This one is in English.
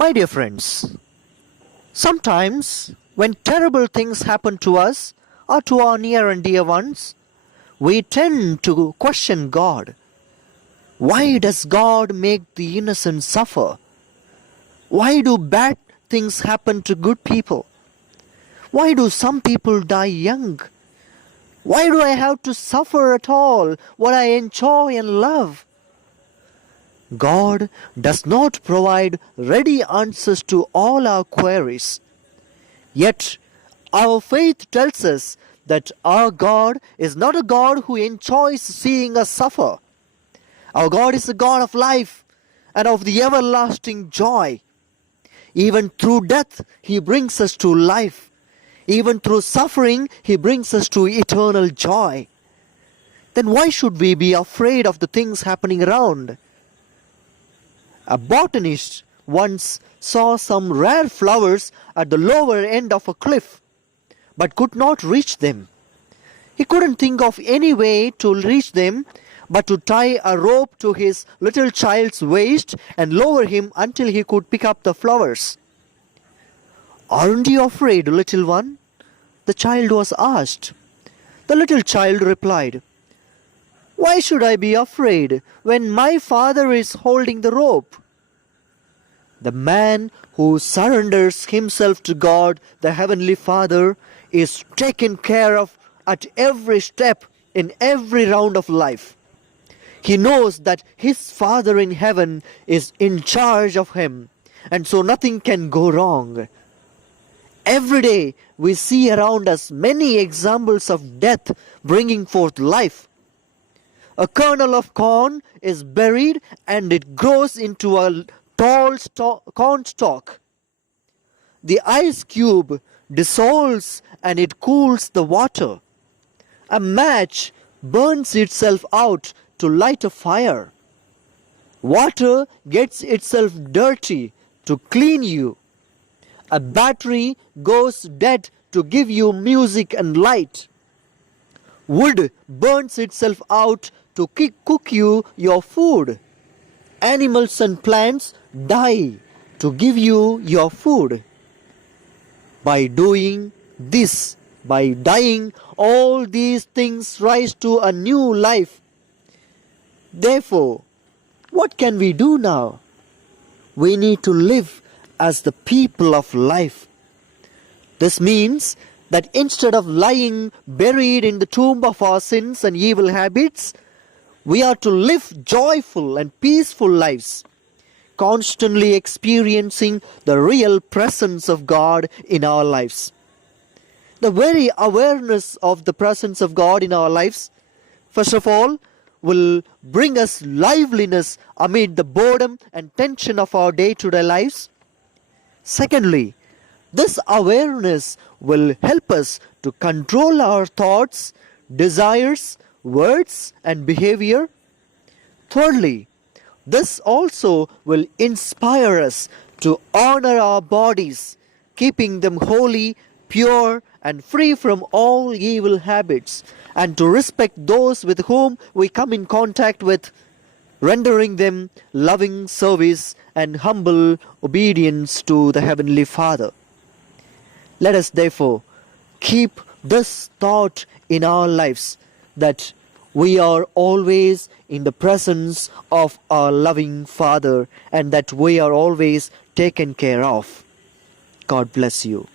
My dear friends, sometimes when terrible things happen to us or to our near and dear ones, we tend to question God. Why does God make the innocent suffer? Why do bad things happen to good people? Why do some people die young? Why do I have to suffer at all what I enjoy and love? God does not provide ready answers to all our queries. Yet, our faith tells us that our God is not a God who enjoys seeing us suffer. Our God is a God of life and of the everlasting joy. Even through death, He brings us to life. Even through suffering, He brings us to eternal joy. Then why should we be afraid of the things happening around? A botanist once saw some rare flowers at the lower end of a cliff, but could not reach them. He couldn't think of any way to reach them but to tie a rope to his little child's waist and lower him until he could pick up the flowers. "Aren't you afraid, little one?" the child was asked. The little child replied, "Why should I be afraid when my father is holding the rope?" The man who surrenders himself to God, the Heavenly Father, is taken care of at every step in every round of life. He knows that his Father in heaven is in charge of him, and so nothing can go wrong. Every day we see around us many examples of death bringing forth life. A kernel of corn is buried and it grows into a tall corn stalk. The ice cube dissolves and it cools the water. A match burns itself out to light a fire. Water gets itself dirty to clean you. A battery goes dead to give you music and light. Wood burns itself out to cook you your food. Animals and plants die to give you your food. By doing this, by dying, all these things rise to a new life. Therefore, what can we do now? We need to live as the people of life. This means that instead of lying buried in the tomb of our sins and evil habits, we are to live joyful and peaceful lives, constantly experiencing the real presence of God in our lives. The very awareness of the presence of God in our lives, first of all, will bring us liveliness amid the boredom and tension of our day-to-day lives. Secondly, this awareness will help us to control our thoughts, desires, words and behavior. Thirdly, this also will inspire us to honor our bodies, keeping them holy, pure and free from all evil habits, and to respect those with whom we come in contact with, rendering them loving service and humble obedience to the Heavenly Father. Let us therefore keep this thought in our lives, that we are always in the presence of our loving Father and that we are always taken care of. God bless you.